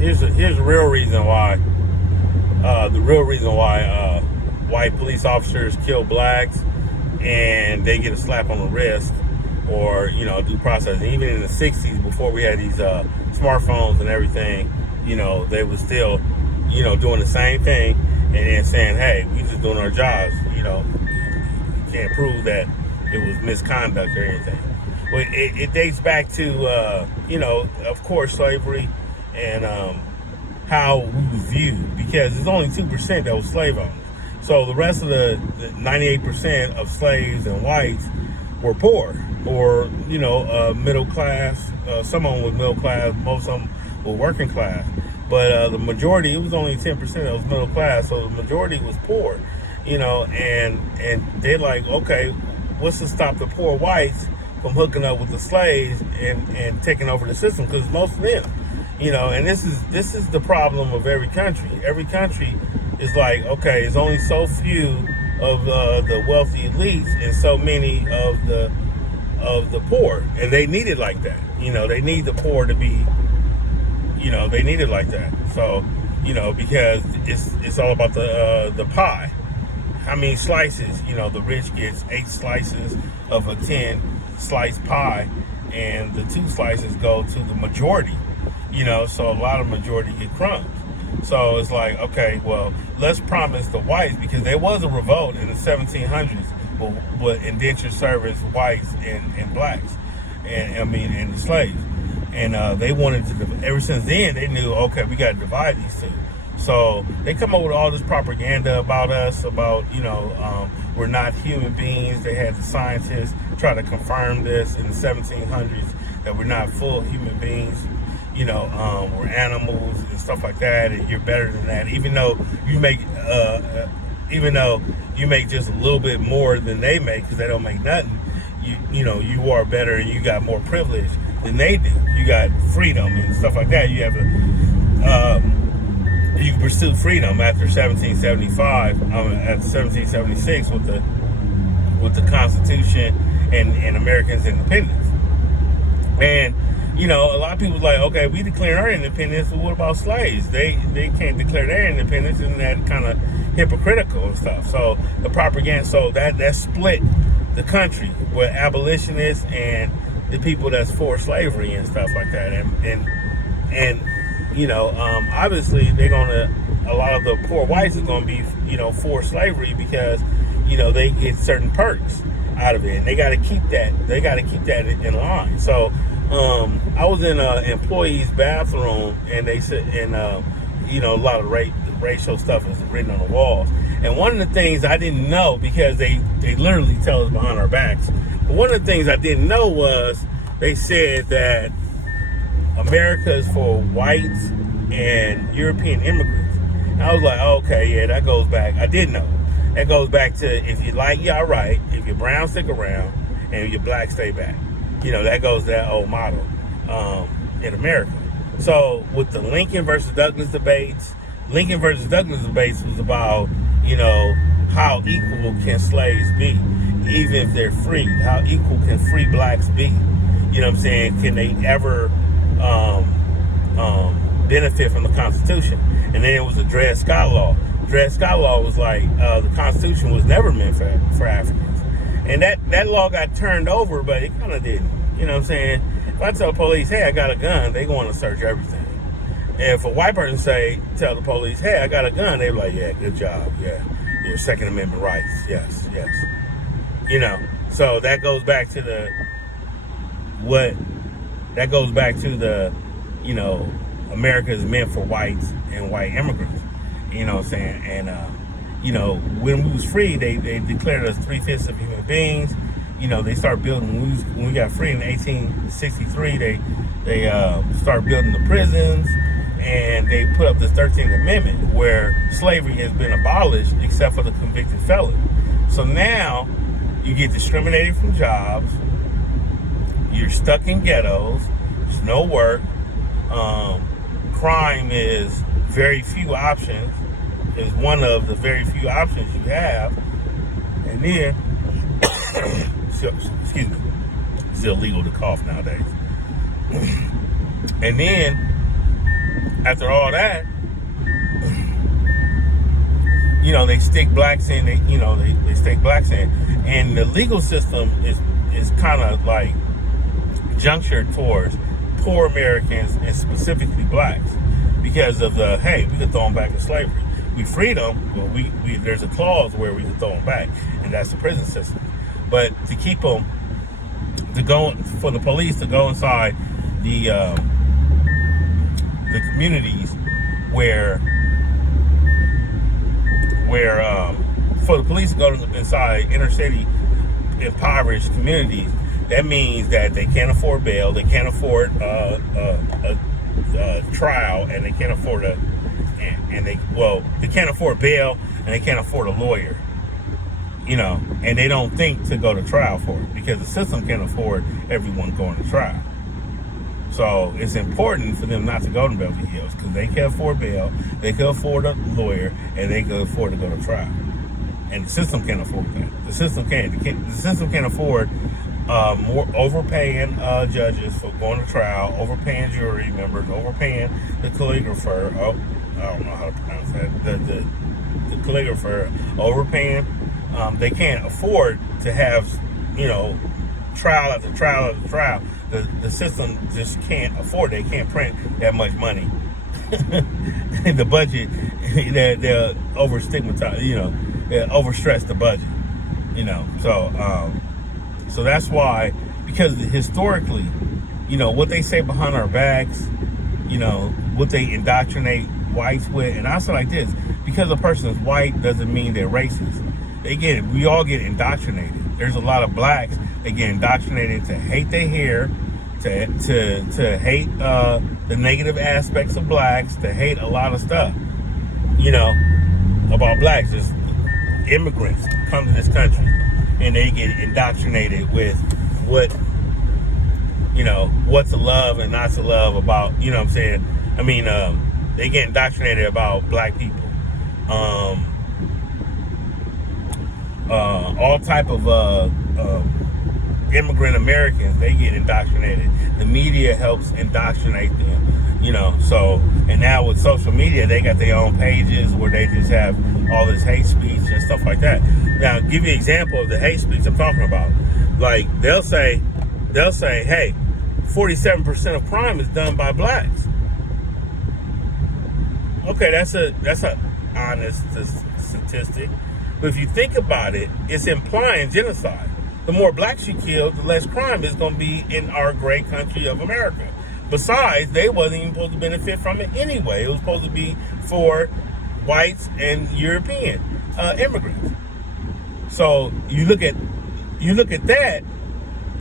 here's the real reason why. The real reason why white police officers kill blacks and they get a slap on the wrist or, due process. And even in the 60s, before we had these smartphones and everything, they were still, doing the same thing and then saying, hey, we just doing our jobs. You can't prove that it was misconduct or anything. But it dates back to, of course, slavery and how we was viewed, because it's only 2% that was slave owners. So the rest of the 98% of slaves and whites were poor or, middle class. Some of them was middle class, most of them were working class. But the majority, it was only 10% that was middle class, so the majority was poor, and they're like, okay, what's to stop the poor whites from hooking up with the slaves and taking over the system? Because most of them, and this is the problem of every country. Every country is like, okay, it's only so few of the wealthy elites and so many of the poor, and they need it like that. They need the poor to be, they need it like that. So, because it's all about the pie. How many slices? The rich gets 8 slices of a 10 slice pie, and the 2 slices go to the majority. So a lot of majority get crumbs. So it's like, okay, well, let's promise the whites, because there was a revolt in the 1700s with indentured service whites and blacks, and the slaves. And they wanted to, ever since then, they knew, okay, we got to divide these two. So they come up with all this propaganda about us, about, we're not human beings. They had the scientists try to confirm this in the 1700s, that we're not full human beings. We're animals and stuff like that, and you're better than that. Even though you make just a little bit more than they make, because they don't make nothing, you are better and you got more privilege than they do. You got freedom and stuff like that. You have you can pursue freedom after 1775, after 1776 with the Constitution and Americans' independence. And a lot of people like, okay, we declared our independence, but what about slaves? They can't declare their independence, and that kind of hypocritical and stuff. So the propaganda, so that split the country with abolitionists and the people that's for slavery and stuff like that. And obviously a lot of the poor whites is gonna be, for slavery, because, they get certain perks out of it, and they got to keep that. They got to keep that in line. So I was in an employee's bathroom, and they said, and a lot of racial stuff is written on the walls. And one of the things I didn't know, because they literally tell us behind our backs, but one of the things I didn't know was they said that America is for whites and European immigrants. And I was like, oh, okay, yeah, that goes back. I did know. That goes back to, if you like, you're all right. If you're brown, stick around. And if you're black, stay back. That goes to that old model in America. So with the Lincoln versus Douglas debates was about, how equal can slaves be, even if they're freed? How equal can free blacks be? You know what I'm saying? Can they ever benefit from the Constitution? And then it was the Dredd Scott law. Dredd Scott law was like, the Constitution was never meant for Africans. And that law got turned over, but it kind of didn't. You know what I'm saying? If I tell police, hey, I got a gun, they going to search everything. And if a white person tell the police, hey, I got a gun, they're like, yeah, good job. Yeah, your Second Amendment rights. Yes. So that goes back to America is meant for whites and white immigrants. You know what I'm saying? And, when we was free, they declared us 3/5 of human beings. They started building, when we got free in 1863, they started building the prisons, and they put up the 13th Amendment, where slavery has been abolished except for the convicted felon. So now you get discriminated from jobs, you're stuck in ghettos, there's no work, crime is very few options, is one of the very few options you have, and then, excuse me, it's illegal to cough nowadays. And then after all that, they stick blacks in. They stick blacks in, and the legal system is kind of like junctured towards poor Americans and specifically blacks because of the we could throw them back to slavery. We freed them, well, we there's a clause where we can throw them back, and that's the prison system. But to keep them, for the police to go inside the communities where for the police to go inside inner city impoverished communities, that means that they can't afford bail, they can't afford a trial, and they can't afford they can't afford bail, and they can't afford a lawyer, and they don't think to go to trial for it because the system can't afford everyone going to trial. So it's important for them not to go to Beverly Hills because they can afford bail, they can afford a lawyer, and they can afford to go to trial. And the system can't afford that. The system can't afford more overpaying judges for going to trial, overpaying jury members, overpaying the calligrapher. I don't know how to pronounce that. The calligrapher, overpaying. They can't afford to have, trial after trial after trial. The system just can't afford it. They can't print that much money. The budget, they'll over-stigmatize, they'll overstress the budget, So that's why, because historically, what they say behind our backs, what they indoctrinate whites with, and I say like this, because a person is white doesn't mean they're racist. We all get indoctrinated. There's a lot of blacks that get indoctrinated to hate their hair, to hate the negative aspects of blacks, to hate a lot of stuff, about blacks. Just immigrants come to this country and they get indoctrinated with what to love and not to love about, what I'm saying? I mean, they get indoctrinated about black people. All type of immigrant Americans, they get indoctrinated. The media helps indoctrinate them, so, and now with social media, they got their own pages where they just have all this hate speech and stuff like that. Now, I'll give you an example of the hate speech I'm talking about. Like, they'll say, hey, 47% of crime is done by blacks. Okay, that's a honest statistic. But if you think about it, it's implying genocide. The more blacks you kill, the less crime is going to be in our great country of America. Besides, they wasn't even supposed to benefit from it anyway. It was supposed to be for whites and European immigrants. So you look at that,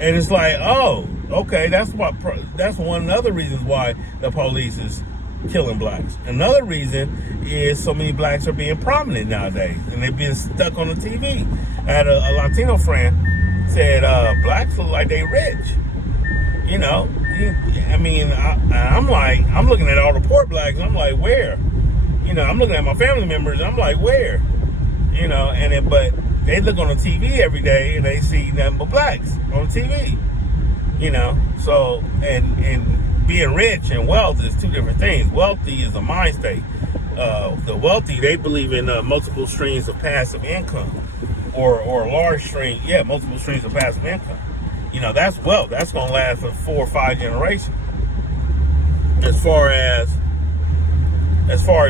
and it's like, oh, okay, that's one of the other reasons why the police is killing blacks. Another reason is so many blacks are being prominent nowadays, and they're being stuck on the TV. I had a Latino friend said blacks look like they rich. I'm looking at all the poor blacks, and I'm like, where? I'm looking at my family members, and I'm like, where? But they look on the TV every day, and they see nothing but blacks on the TV. So, and being rich and wealth is two different things. Wealthy is a mind state. The wealthy, they believe in multiple streams of passive income, or a large stream, multiple streams of passive income. That's wealth. That's going to last for 4 or 5 generations. As far as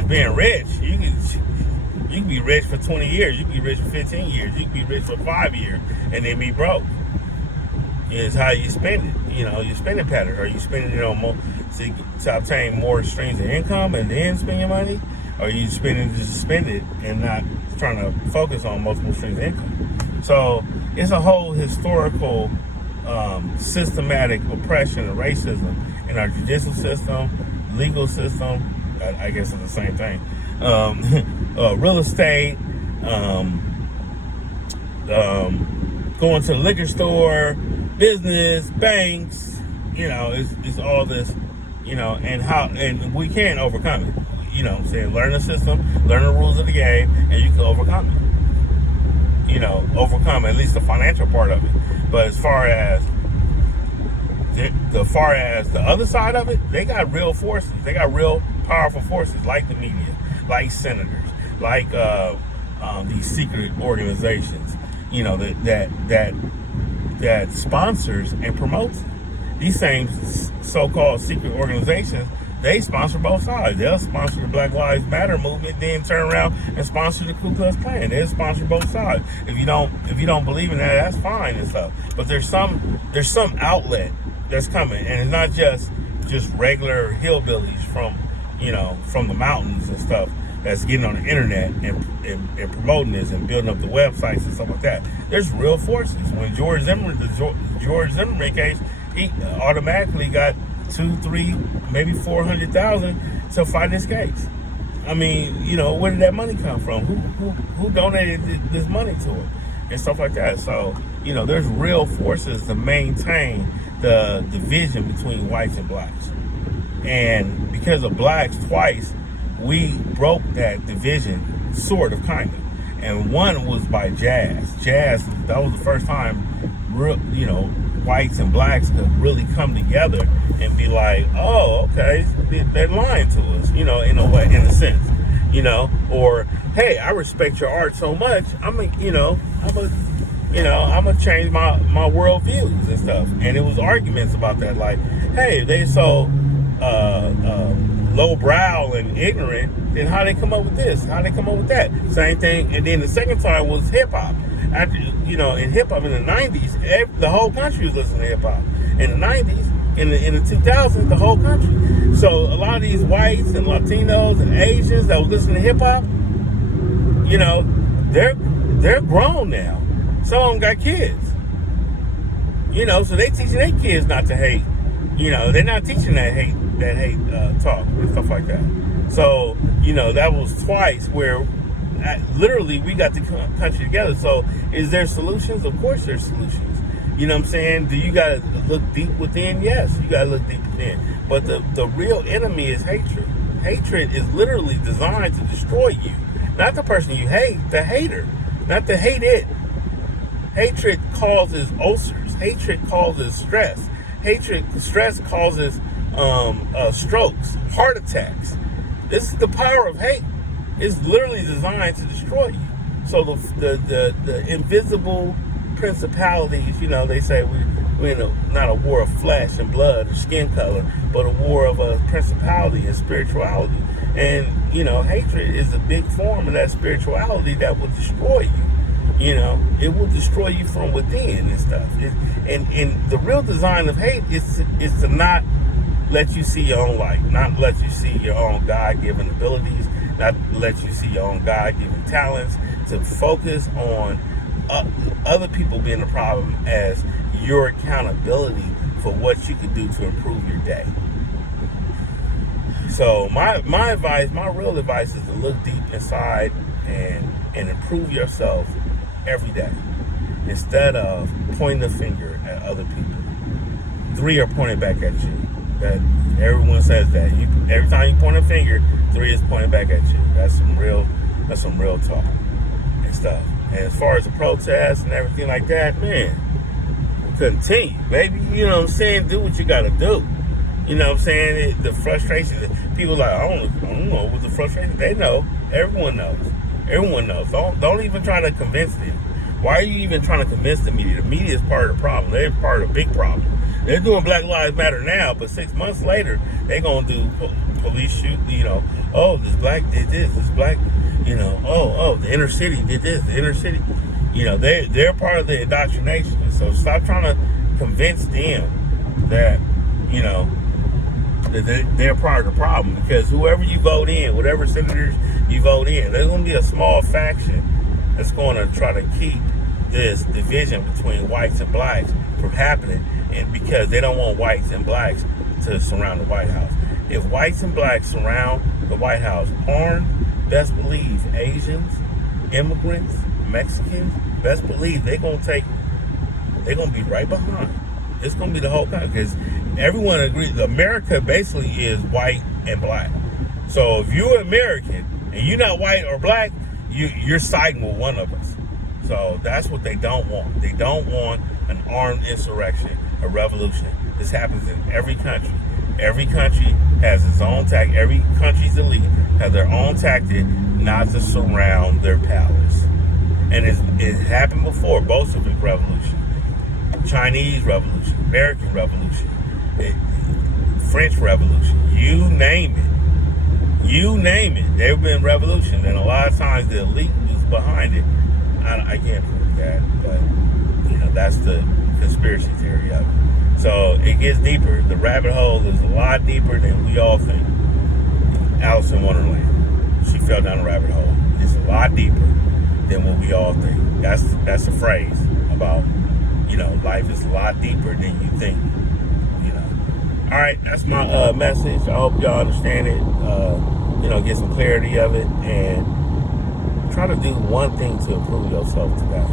being rich, you can be rich for 20 years. You can be rich for 15 years. You can be rich for 5 years and then be broke. It's how you spend it. Your spending pattern. Are you spending it on to obtain more streams of income and then spend your money? Or are you spending just to spend it and not trying to focus on multiple streams of income? So it's a whole historical systematic oppression and racism in our judicial system, legal system. I guess it's the same thing. Real estate, going to the liquor store, business, banks. It's all this. And we can overcome it. Learn the system, learn the rules of the game, and you can overcome it. Overcome at least the financial part of it. But as far as the other side of it, they got real forces. They got real powerful forces like the media, like senators, like these secret organizations, you know, that sponsors and promotes these same so-called secret organizations. They sponsor both sides. They'll sponsor the Black Lives Matter movement, then turn around and sponsor the Ku Klux Klan. They'll sponsor both sides. If you don't believe in that, that's fine and stuff. But there's some outlet that's coming, and it's not just regular hillbillies from the mountains and stuff that's getting on the internet and promoting this and building up the websites and stuff like that. There's real forces. When George Zimmerman case, he automatically got 2, 3, maybe 400,000 to fight this case. I mean, you know, where did that money come from? Who donated this money to him and stuff like that? So, you know, there's real forces to maintain the division between whites and blacks. And because of blacks twice, we broke that division, sort of, kind of. And one was by jazz. Jazz, that was the first time, you know, whites and blacks could really come together and be like, oh, okay, they're lying to us, you know, in a way, in a sense, you know, or, hey, I respect your art so much, I'm gonna change my world views and stuff. And it was arguments about that, like, hey, they so lowbrow and ignorant, then how they come up with this? How they come up with that? Same thing. And then the second time was hip hop. After, you know, in hip hop in the 90s, the whole country was listening to hip hop. In the 90s, in the 2000s, the whole country. So a lot of these whites and Latinos and Asians that was listening to hip hop, you know, they're grown now. Some of them got kids. You know, so they teaching their kids not to hate. You know, they're not teaching that hate talk and stuff like that. So, you know, that was twice where literally we got the country together. So is there solutions? Of course there's solutions. You know what I'm saying? Do you got to look deep within? Yes, you got to look deep within. But the real enemy is hatred. Hatred is literally designed to destroy you. Not the person you hate, the hater. Not to hate it. Hatred causes ulcers. Hatred causes stress. Stress causes strokes, heart attacks. This is the power of hate. It's literally designed to destroy you. So the invisible principalities, you know, they say we're in not a war of flesh and blood or skin color, but a war of a principality and spirituality. And, you know, hatred is a big form of that spirituality that will destroy you. You know, it will destroy you from within and stuff. And the real design of hate is to not let you see your own light, not let you see your own God-given abilities, not let you see your own God-given talents, to focus on other people being the problem as your accountability for what you can do to improve your day. So my advice, my real advice is to look deep inside and improve yourself every day instead of pointing the finger at other people. 3 are pointed back at you. That everyone says that. Every time you point a finger, 3 is pointed back at you. That's some real talk and stuff. And as far as the protests and everything like that, man, continue, baby. You know what I'm saying? Do what you gotta do. You know what I'm saying? The frustration, people like, I don't know what the frustration. They know. Everyone knows. Everyone knows. Don't even try to convince them. Why are you even trying to convince the media? The media is part of the problem. They're part of a big problem. They're doing Black Lives Matter now, but 6 months later, they're going to do police shoot, you know, oh, this black did this black, you know, oh, the inner city did this, the inner city. You know, they're part of the indoctrination. So stop trying to convince them that, you know, that they're part of the problem. Because whoever you vote in, whatever senators you vote in, there's going to be a small faction that's going to try to keep this division between whites and blacks from happening, and because they don't want whites and blacks to surround the White House. If whites and blacks surround the White House armed, best believe Asians, immigrants, Mexicans, best believe they're going to be right behind. It's going to be the whole country, because everyone agrees America basically is white and black. So if you're American and you're not white or black, you're siding with one of us. So that's what they don't want. They don't want an armed insurrection, a revolution. This happens in every country. Every country has its own tactic. Every country's elite has their own tactic not to surround their palace. And it happened before. Bolshevik Revolution, Chinese Revolution, American Revolution, French Revolution. You name it. You name it. There have been revolutions, and a lot of times the elite was behind it. I can't prove that, but that's the conspiracy theory of it. So it gets deeper. The rabbit hole is a lot deeper than we all think. Alice in Wonderland, she fell down a rabbit hole. It's a lot deeper than what we all think. That's a phrase about life is a lot deeper than you think. All right, that's my message. I hope y'all understand it. Get some clarity of it, and try to do one thing to improve yourself today.